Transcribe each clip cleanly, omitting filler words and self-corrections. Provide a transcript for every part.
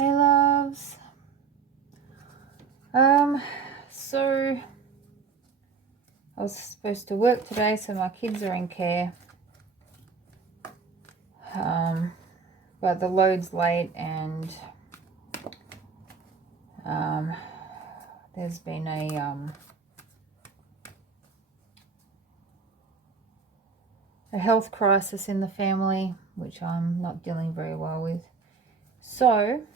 Hey loves. So I was supposed to work today, so my kids are in care. But the load's late and there's been a health crisis in the family, which I'm not dealing very well with. So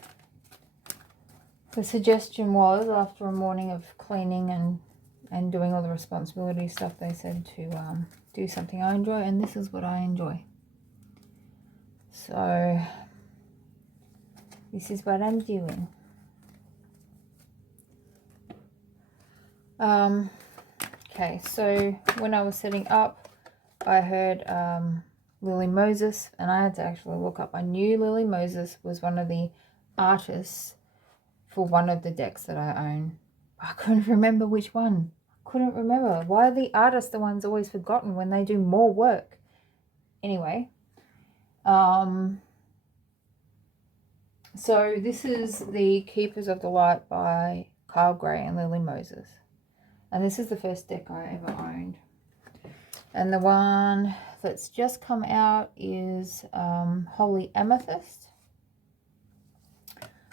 the suggestion was, after a morning of cleaning and doing all the responsibility stuff, they said to do something I enjoy, and this is what I enjoy. So this is what I'm doing. Okay, so when I was setting up, I heard Lily Moses, and I had to actually look up. I knew Lily Moses was one of the artists for one of the decks that I own. I couldn't remember which one. Couldn't remember. Why are the artists the ones always forgotten when they do more work? Anyway, so this is the Keepers of the Light by Kyle Gray and Lily Moses. And this is the first deck I ever owned. And the one that's just come out is Holy Amethyst,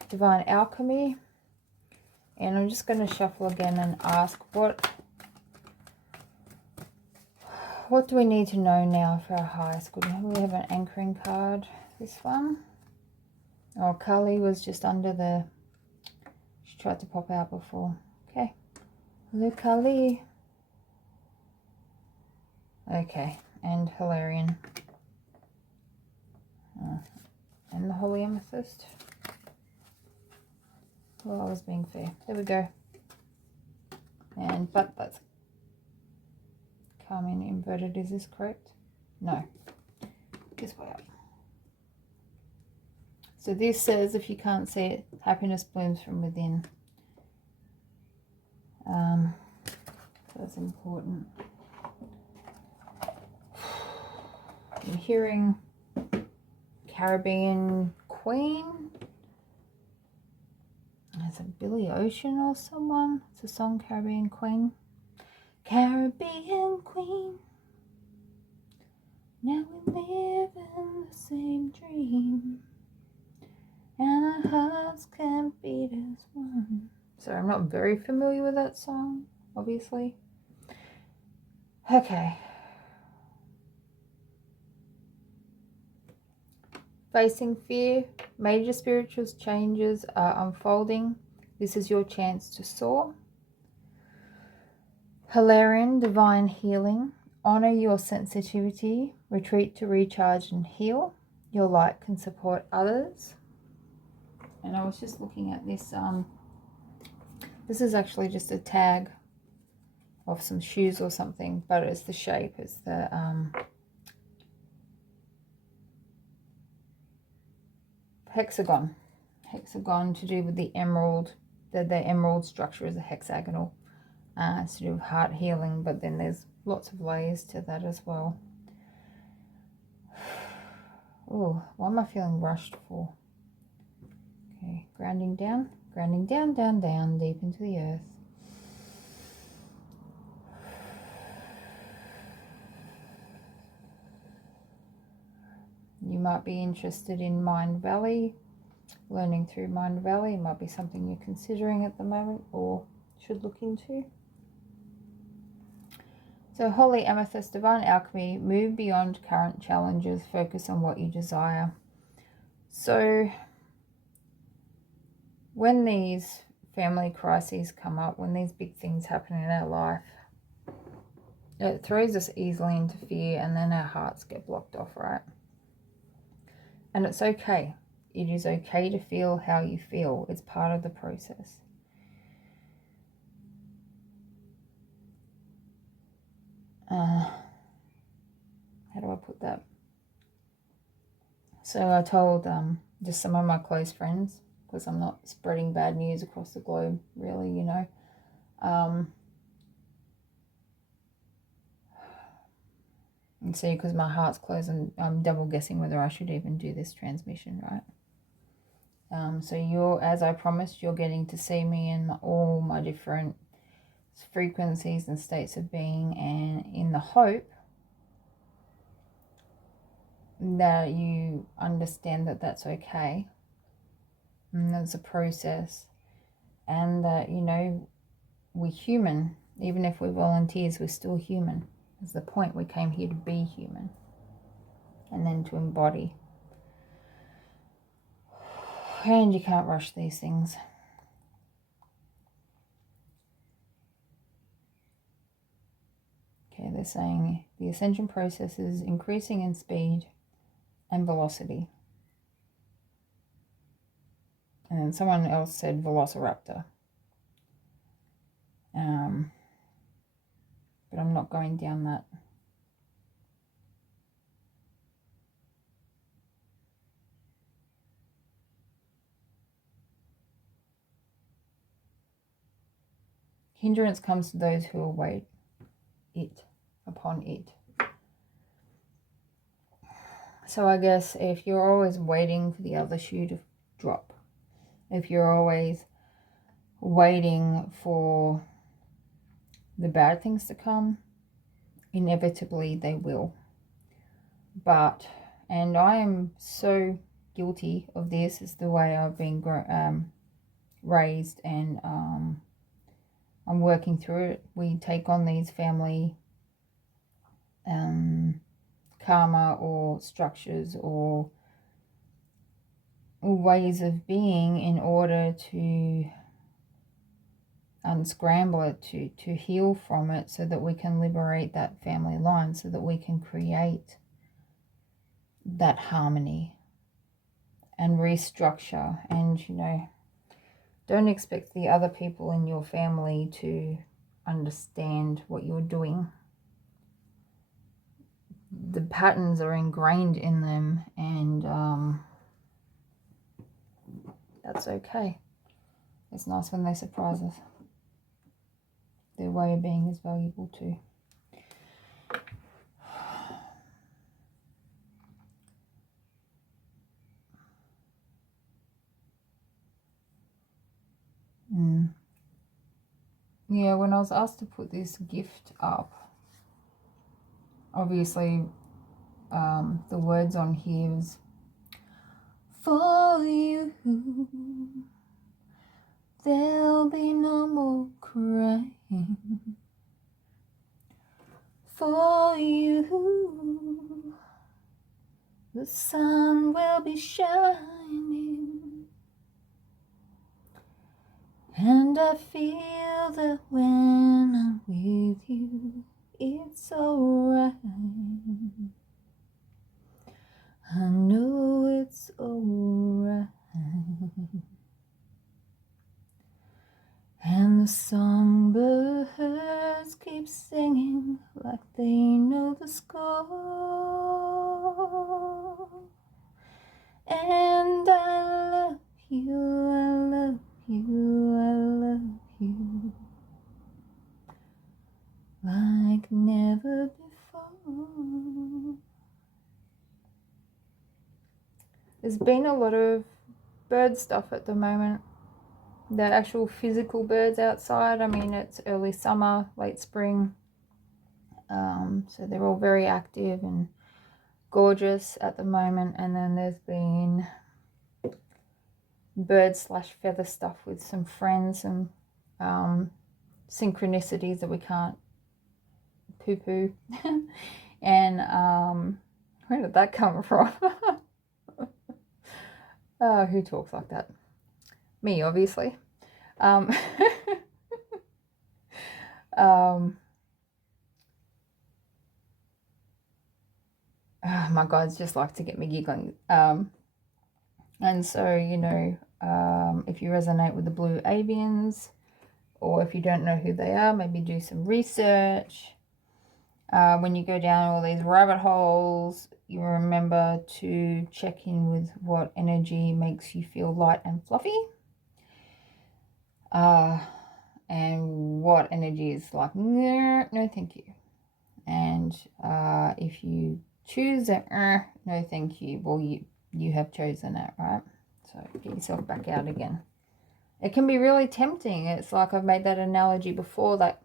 Divine Alchemy. And I'm just going to shuffle again and ask what do we need to know now for our highest good? We have an anchoring card, this one. Oh, Kali was just under the... She tried to pop out before. Okay. Hello, Kali. Okay. And Hilarion. And the Holy Amethyst. Well, I was being fair. There we go. And, but that's Carmen inverted. Is this correct? No. This way up. So this says, if you can't see it, happiness blooms from within. That's important. I'm hearing Caribbean Queen. It's a Billy Ocean or someone. It's a song, Caribbean Queen. Caribbean Queen. Now we live in the same dream, and our hearts can beat as one. So I'm not very familiar with that song, obviously. Okay. Facing fear, major spiritual changes are unfolding. This is your chance to soar. Hilarion, divine healing. Honor your sensitivity. Retreat to recharge and heal. Your light can support others. And I was just looking at this. This is actually just a tag of some shoes or something, but it's the shape. It's the hexagon to do with the emerald. The emerald structure is a hexagonal. It's to do with heart healing, but then there's lots of layers to that as well. Oh, why am I feeling rushed for? Okay, grounding down, down, deep into the earth. You might be interested in Mind Valley, learning through Mind Valley. It might be something you're considering at the moment or should look into. So Holy Amethyst, Divine Alchemy, move beyond current challenges, focus on what you desire. So when these family crises come up, when these big things happen in our life, it throws us easily into fear, and then our hearts get blocked off, right? And it's okay. It is okay to feel how you feel. It's part of the process. How do I put that? So I told just some of my close friends, because I'm not spreading bad news across the globe, really, you know. And see, because my heart's closed, and I'm double guessing whether I should even do this transmission, right? So you're, as I promised, you're getting to see me in all my different frequencies and states of being, and in the hope that you understand that that's okay, and that's a process, and that, you know, we're human. Even if we're volunteers, we're still human. That's the point. We came here to be human and then to embody. And you can't rush these things. Okay, they're saying the ascension process is increasing in speed and velocity. And then someone else said velociraptor. But I'm not going down that. Hindrance comes to those who await it, upon it. So I guess if you're always waiting for the other shoe to drop, if you're always waiting for the bad things to come, inevitably they will. But, and I am so guilty of this, is the way I've been raised, and I'm working through it. We take on these family karma or structures or ways of being in order to unscramble it, to heal from it, so that we can liberate that family line, so that we can create that harmony and restructure. And, you know, don't expect the other people in your family to understand what you're doing. The patterns are ingrained in them, and that's okay. It's nice when they surprise us. Their way of being is valuable too. Yeah, when I was asked to put this gift up, obviously the words on here is, for you there'll be no more crying. For you the sun will be shining. And I feel that when I'm with you, it's alright. I know it's alright. And the songbirds keep singing like they know the score. And I love you, I love you, I love you like never before. There's been a lot of bird stuff at the moment. The actual physical birds outside. I mean, it's early summer, late spring. So they're all very active and gorgeous at the moment. And then there's been bird/feather stuff with some friends, and synchronicities that we can't poo-poo. And where did that come from? Who talks like that? Me, obviously. Oh my God, it's just like to get me giggling. And so, you know, if you resonate with the blue avians, or if you don't know who they are, maybe do some research. When you go down all these rabbit holes, you remember to check in with what energy makes you feel light and fluffy. And what energy is like, no thank you. And if you choose a no thank you, well, you have chosen it, right? So get yourself back out again. It can be really tempting. It's like I've made that analogy before, that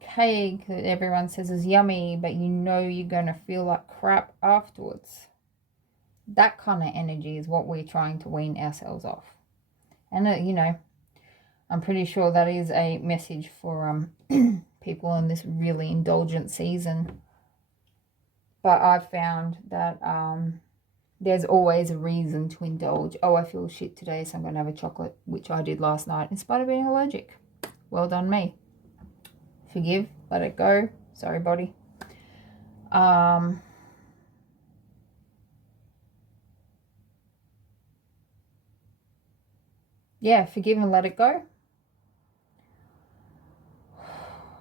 cake that everyone says is yummy, but you know you're going to feel like crap afterwards. That kind of energy is what we're trying to wean ourselves off. And, you know, I'm pretty sure that is a message for people in this really indulgent season. But I've found that there's always a reason to indulge. Oh, I feel shit today, so I'm going to have a chocolate, which I did last night, in spite of being allergic. Well done me. Forgive, let it go. Sorry, body. Yeah, forgive and let it go.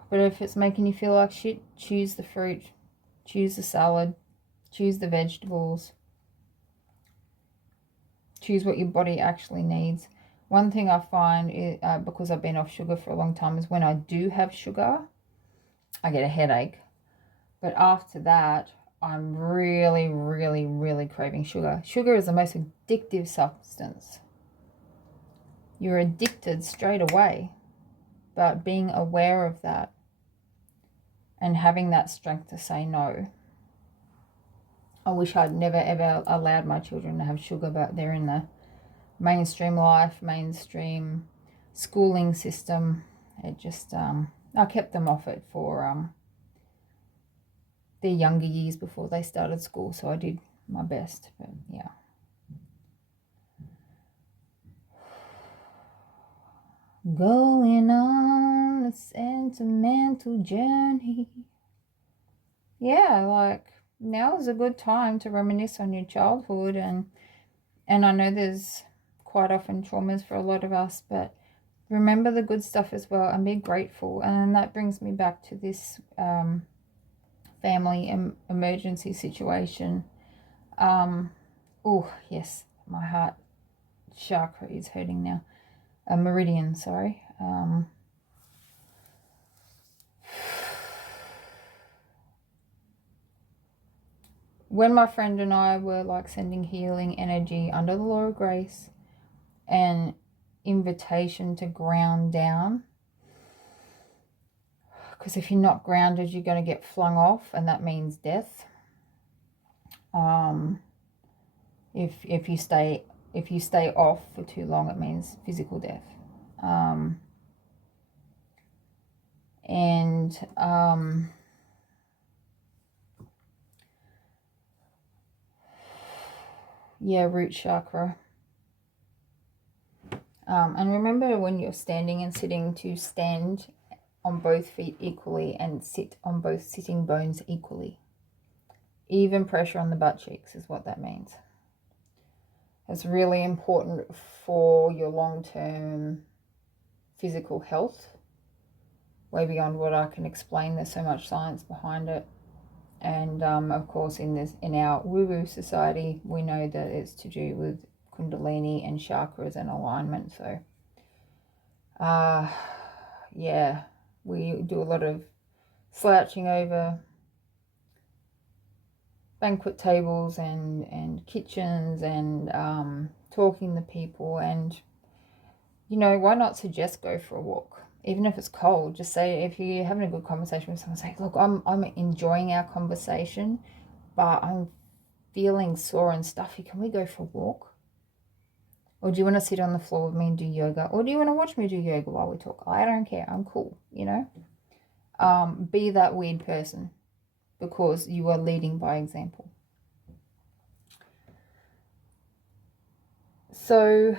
But if it's making you feel like shit, choose the fruit, choose the salad, choose the vegetables, choose what your body actually needs. One thing I find, is, because I've been off sugar for a long time, is when I do have sugar, I get a headache. But after that, I'm really, really, really craving sugar. Sugar is the most addictive substance. You're addicted straight away. But being aware of that and having that strength to say no. I wish I'd never ever allowed my children to have sugar, but they're in the mainstream life, mainstream schooling system. It just, I kept them off it for their younger years before they started school, so I did my best, but yeah. Going on a sentimental journey. Yeah, like, now is a good time to reminisce on your childhood, and I know there's quite often traumas for a lot of us, but remember the good stuff as well and be grateful. And that brings me back to this family emergency situation. Oh, yes, my heart chakra is hurting now. Meridian, sorry. When my friend and I were like sending healing energy under the law of grace and invitation to ground down, because if you're not grounded, you're going to get flung off, and that means death. If you stay off for too long, it means physical death. Yeah, root chakra. And remember, when you're standing and sitting, to stand on both feet equally and sit on both sitting bones equally. Even pressure on the butt cheeks is what that means. It's really important for your long-term physical health, way beyond what I can explain. There's so much science behind it. And of course, in our woo-woo society, we know that it's to do with kundalini and chakras and alignment. So yeah, we do a lot of slouching over banquet tables and kitchens and talking to people. And, you know, why not suggest go for a walk? Even if it's cold, just say, if you're having a good conversation with someone, say, look, I'm enjoying our conversation, but I'm feeling sore and stuffy. Can we go for a walk? Or do you want to sit on the floor with me and do yoga? Or do you want to watch me do yoga while we talk? I don't care. I'm cool, you know. Be that weird person, because you are leading by example. So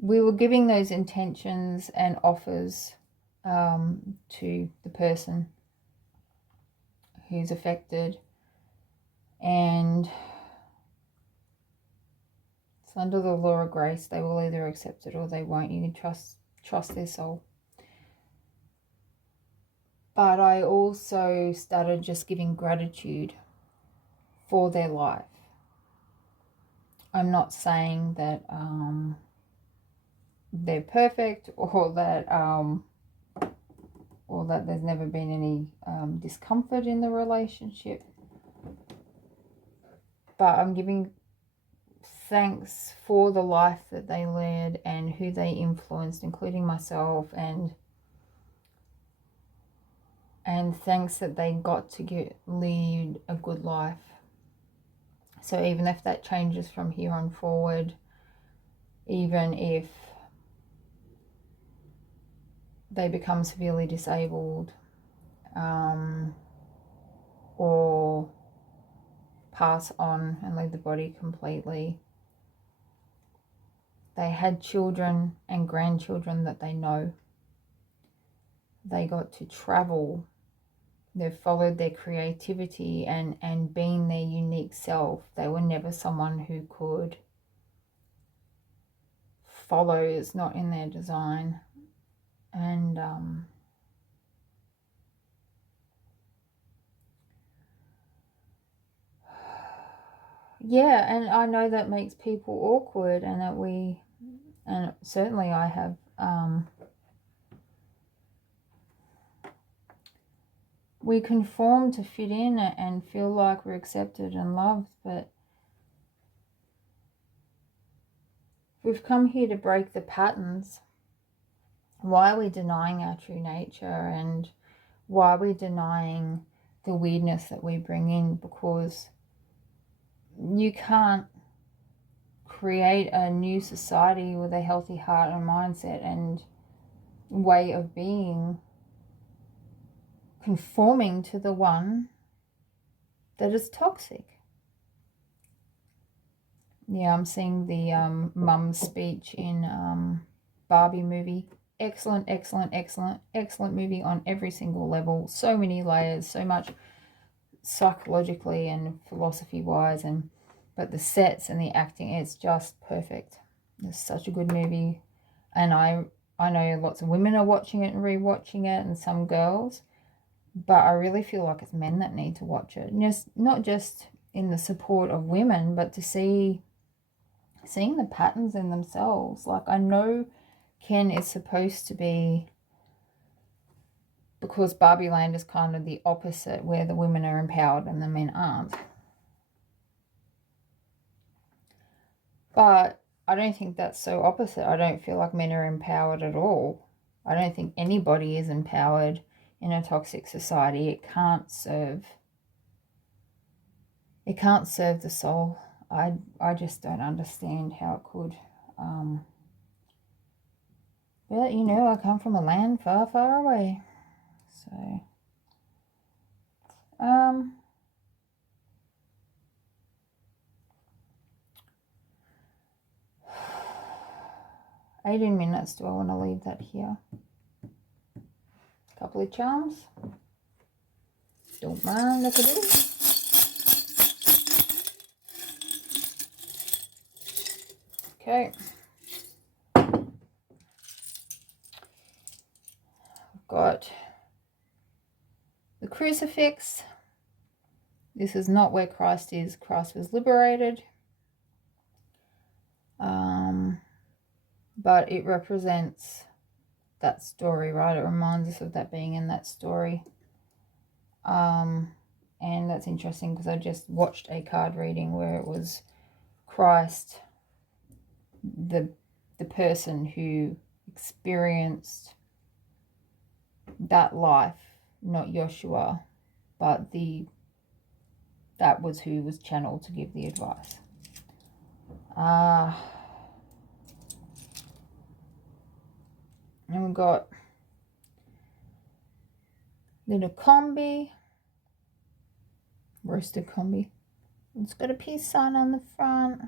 we were giving those intentions and offers to the person who's affected, and it's under the law of grace. They will either accept it or they won't. You can trust their soul. But I also started just giving gratitude for their life. I'm not saying that they're perfect, or that or that there's never been any discomfort in the relationship. But I'm giving thanks for the life that they led and who they influenced, including myself, and thanks that they got to lead a good life. So even if that changes from here on forward, even if they become severely disabled, or pass on and leave the body completely, they had children and grandchildren that they know. They got to travel. They've followed their creativity and been their unique self. They were never someone who could follow. It's not in their design. And yeah, and I know that makes people awkward, and that and certainly I have we conform to fit in and feel like we're accepted and loved, but we've come here to break the patterns. Why are we denying our true nature, and why are we denying the weirdness that we bring in? Because you can't create a new society with a healthy heart and mindset and way of being conforming to the one that is toxic. Yeah, I'm seeing the mum's speech in Barbie movie. Excellent, excellent, excellent, excellent movie on every single level. So many layers, so much psychologically and philosophy-wise, but the sets and the acting, it's just perfect. It's such a good movie, and I know lots of women are watching it and rewatching it, and some girls, but I really feel like it's men that need to watch it. Not just in the support of women, but to seeing the patterns in themselves. Like, I know Ken is supposed to be, because Barbie Land is kind of the opposite, where the women are empowered and the men aren't. But I don't think that's so opposite. I don't feel like men are empowered at all. I don't think anybody is empowered in a toxic society. It can't serve the soul. I just don't understand how it could. But, I come from a land far, far away. So, 18 minutes. Do I want to leave that here? A couple of charms. Don't mind if I do. Okay. I've got the crucifix. This is not where Christ is. Christ was liberated. But it represents that story, right? It reminds us of that being in that story. And that's interesting because I just watched a card reading where it was Christ, the person who experienced that life, not Joshua, but that was who was channeled to give the advice. And we've got little combi, roasted combi. It's got a peace sign on the front.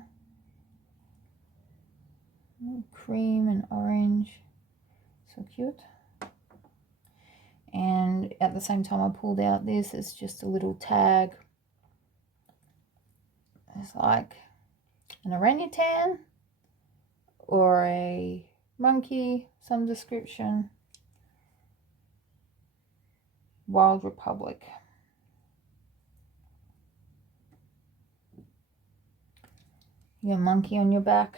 Cream and orange. So cute. And at the same time I pulled out this, it's just a little tag. It's like an orangutan or a monkey, some description. Wild Republic. You got a monkey on your back.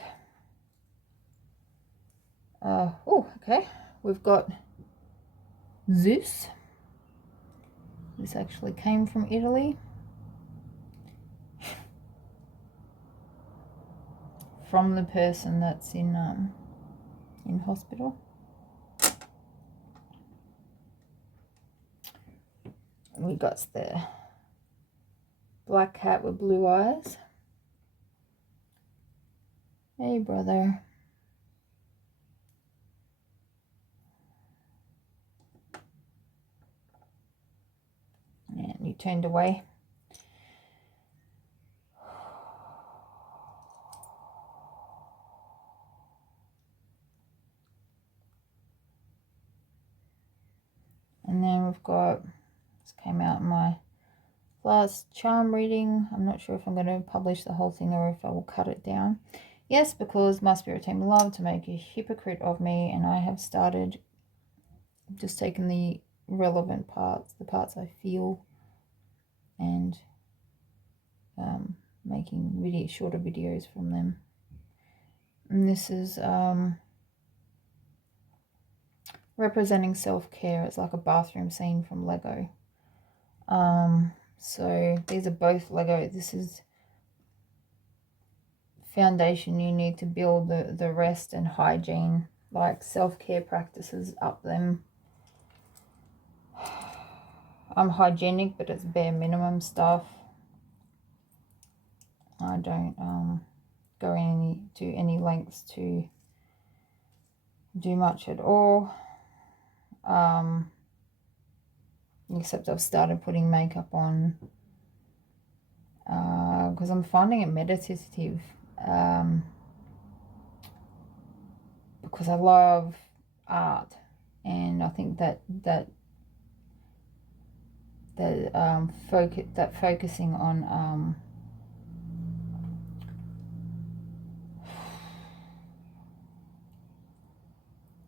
Oh, okay. We've got Zeus. This actually came from Italy. From the person that's in hospital. We got the black cat with blue eyes. Hey, brother. And you turned away. And then we've got, this came out in my last charm reading. I'm not sure if I'm going to publish the whole thing or if I will cut it down. Yes, because my spirit team love to make a hypocrite of me, and I have started just taking the relevant parts, the parts I feel, and making shorter videos from them. And this is representing self-care. It's like a bathroom scene from Lego. So these are both Lego. This is foundation you need to build the rest, and hygiene, like self-care practices up them. I'm hygienic, but it's bare minimum stuff. I don't go to any lengths to do much at all. Except I've started putting makeup on because I'm finding it meditative. Because I love art, and I think that focusing on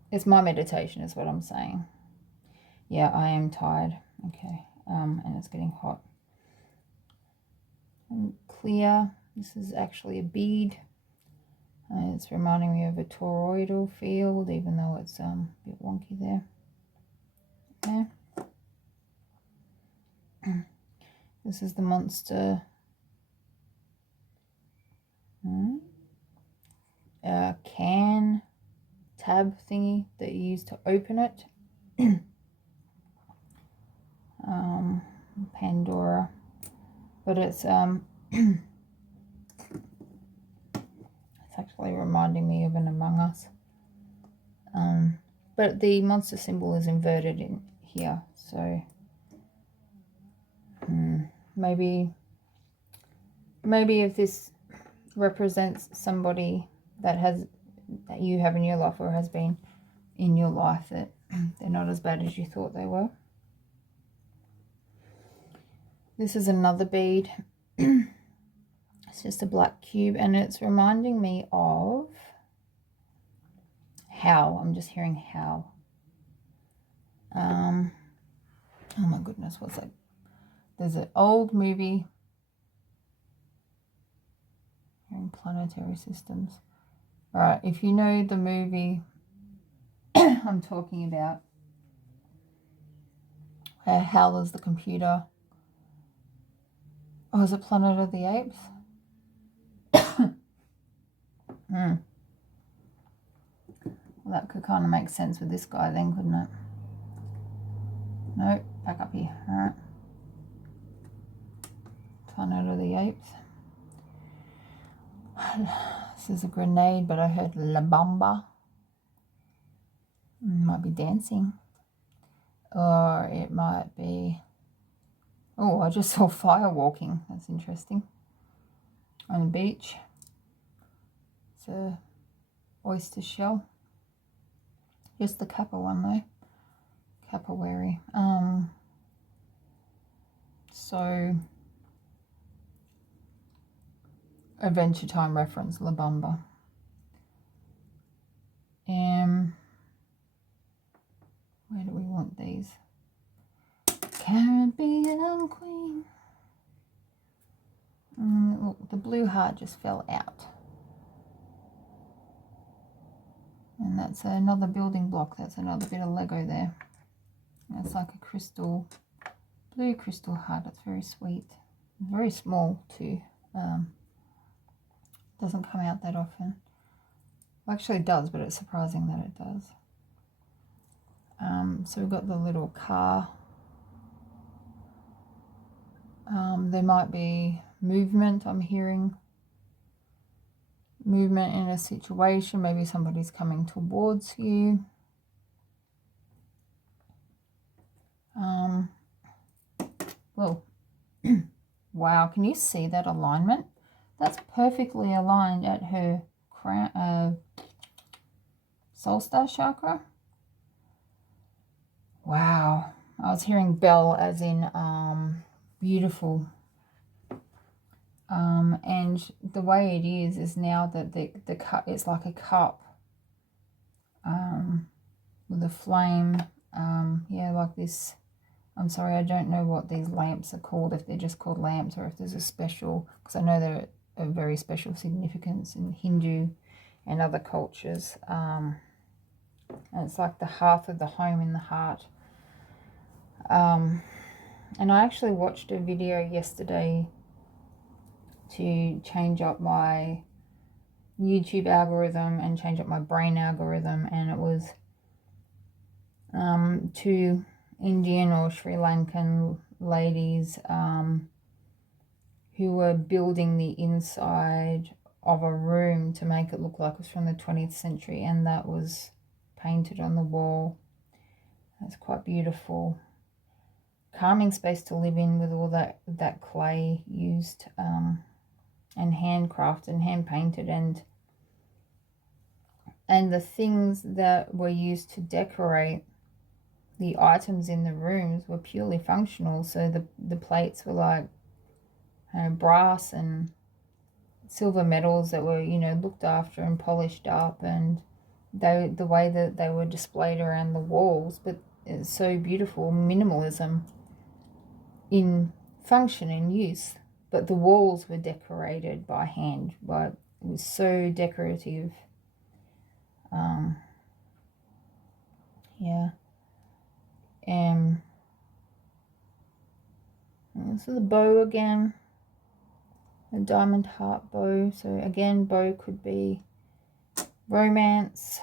it's my meditation, is what I'm saying. Yeah, I am tired. Okay, and it's getting hot. And clear. This is actually a bead. It's reminding me of a toroidal field, even though it's a bit wonky there. Okay. This is the monster can tab thingy that you use to open it. Pandora, but it's it's actually reminding me of an Among Us. But the monster symbol is inverted in here, so maybe if this represents somebody that you have in your life, or has been in your life, that they're not as bad as you thought they were. This is another bead. It's just a black cube, and it's reminding me of how. I'm just hearing how. Oh my goodness, what's that? There's an old movie in planetary systems. All right, if you know the movie I'm talking about, Hal is the computer. Oh, is it Planet of the Apes? Well, that could kind of make sense with this guy then, couldn't it? No, back up here. All right. Planet of the Apes. This is a grenade, but I heard La Bamba. Might be dancing. Or it might be... Oh, I just saw fire walking. That's interesting. On the beach. It's a oyster shell. Just the Kappa one though. Capoeira. So Adventure Time reference, La Bamba. Where do we want these? Caribbean Queen. Look, the blue heart just fell out. And that's another building block. That's another bit of Lego there. It's like a crystal, blue crystal heart. It's very sweet. Very small too. Doesn't come out that often. Well, actually it does, but it's surprising that it does. So we've got the little car. There might be movement, I'm hearing. Movement in a situation. Maybe somebody's coming towards you. Well, wow, can you see that alignment? That's perfectly aligned at her crown, soul star chakra. Wow, I was hearing bell as in beautiful. And the way it is now that the cup, it's like a cup with a flame, yeah, like this. I'm sorry, I don't know what these lamps are called, if they're just called lamps or if there's a special, because I know they're a very special significance in Hindu and other cultures. And it's like the hearth of the home in the heart. And I actually watched a video yesterday to change up my YouTube algorithm and change up my brain algorithm, and it was two Indian or Sri Lankan ladies who were building the inside of a room to make it look like it was from the 20th century, and that was painted on the wall. That's quite beautiful. Calming space to live in with all that clay used and handcrafted and hand painted, and the things that were used to decorate the items in the rooms were purely functional. So the plates were like brass and silver metals that were, you know, looked after and polished up, and the way that they were displayed around the walls. But it's so beautiful, minimalism in function and use. But the walls were decorated by hand. It was so decorative. Yeah. And this is the bow again. A diamond heart bow. So again, bow could be romance.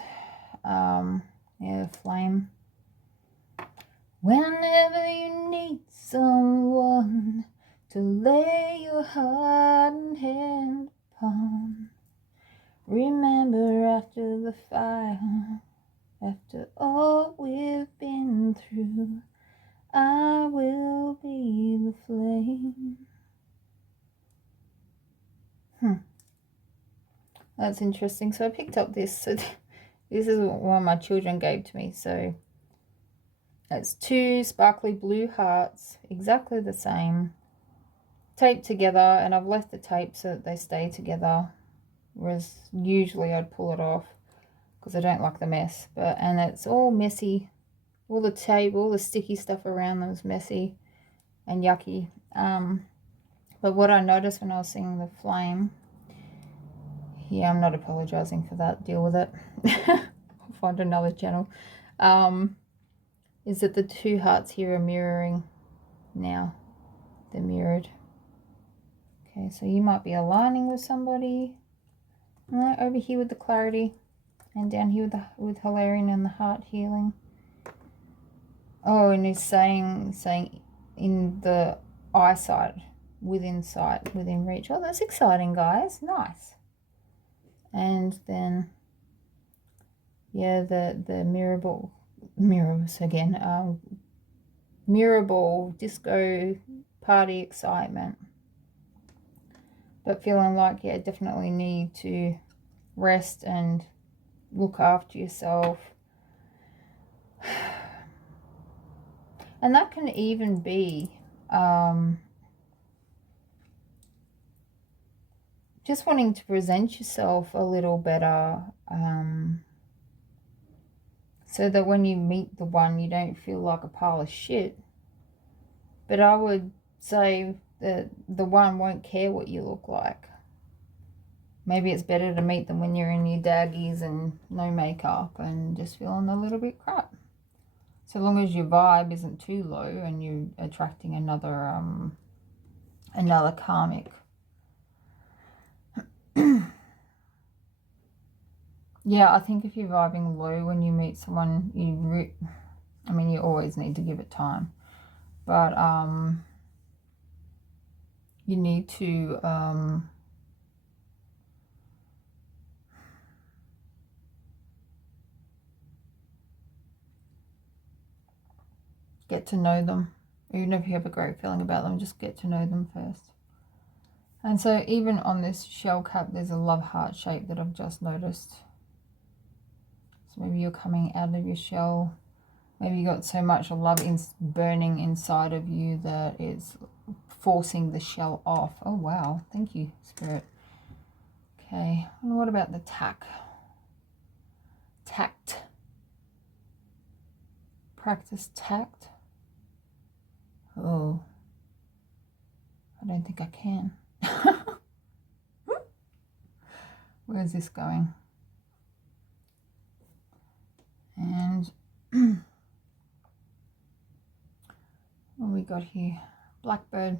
Yeah, flame. Whenever you need someone to lay your heart and hand upon, remember after the fire, after all we've been through, I will be the flame. That's interesting. So I picked up this. So this is what one of my children gave to me. So it's two sparkly blue hearts, exactly the same, taped together, and I've left the tape so that they stay together, whereas usually I'd pull it off because I don't like the mess. And it's all messy. All the tape, all the sticky stuff around them is messy and yucky. But what I noticed when I was seeing the flame, yeah, I'm not apologizing for that, deal with it. I'll find another channel. Is that the two hearts here are mirroring now. They're mirrored. Okay, so you might be aligning with somebody. Right, over here with the clarity, and down here with Hilarion and the heart healing. Oh, and he's saying in the eyesight, within sight, within reach. Oh, that's exciting, guys. Nice. And then, yeah, the mirrors again. Mirror ball, disco, party excitement. But feeling like, yeah, definitely need to rest and look after yourself. And that can even be just wanting to present yourself a little better, so that when you meet the one, you don't feel like a pile of shit. But I would say that the one won't care what you look like. Maybe it's better to meet them when you're in your daggies and no makeup and just feeling a little bit crap. So long as your vibe isn't too low and you're attracting another karmic. Yeah, I think if you're vibing low when you meet someone, you always need to give it time, but you need to get to know them. Even if you have a great feeling about them, just get to know them first. And so even on this shell cap, there's a love heart shape that I've just noticed. So maybe you're coming out of your shell. Maybe you got so much love burning inside of you that it's forcing the shell off. Oh, wow. Thank you, Spirit. Okay. And what about the tact? Practice tact. Oh, I don't think I can. Where's this going? And what we got here? Blackbird.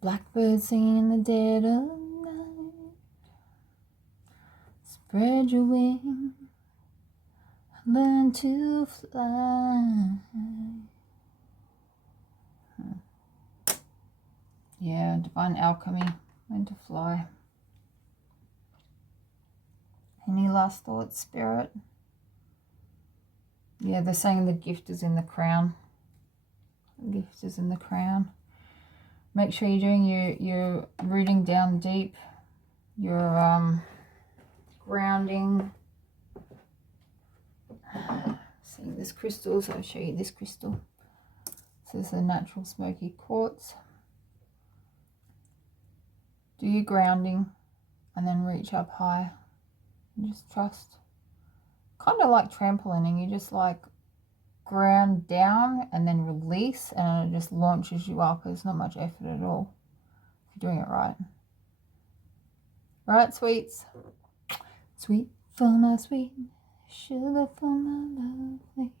Blackbird singing in the dead of night. Spread your wings, learn to fly. Yeah, divine alchemy, learn to fly. Any last thoughts, Spirit? Yeah, they're saying the gift is in the crown. The gift is in the crown. Make sure you're doing your rooting down deep, your grounding. Seeing this crystal, so I'll show you this crystal. This is a natural smoky quartz. Do your grounding and then reach up high. And just trust. Kind of like trampolining, you just like ground down and then release, and it just launches you up. There's not much effort at all if you're doing it right. Right, sweets? Sweet for my sweet, sugar for my lovely.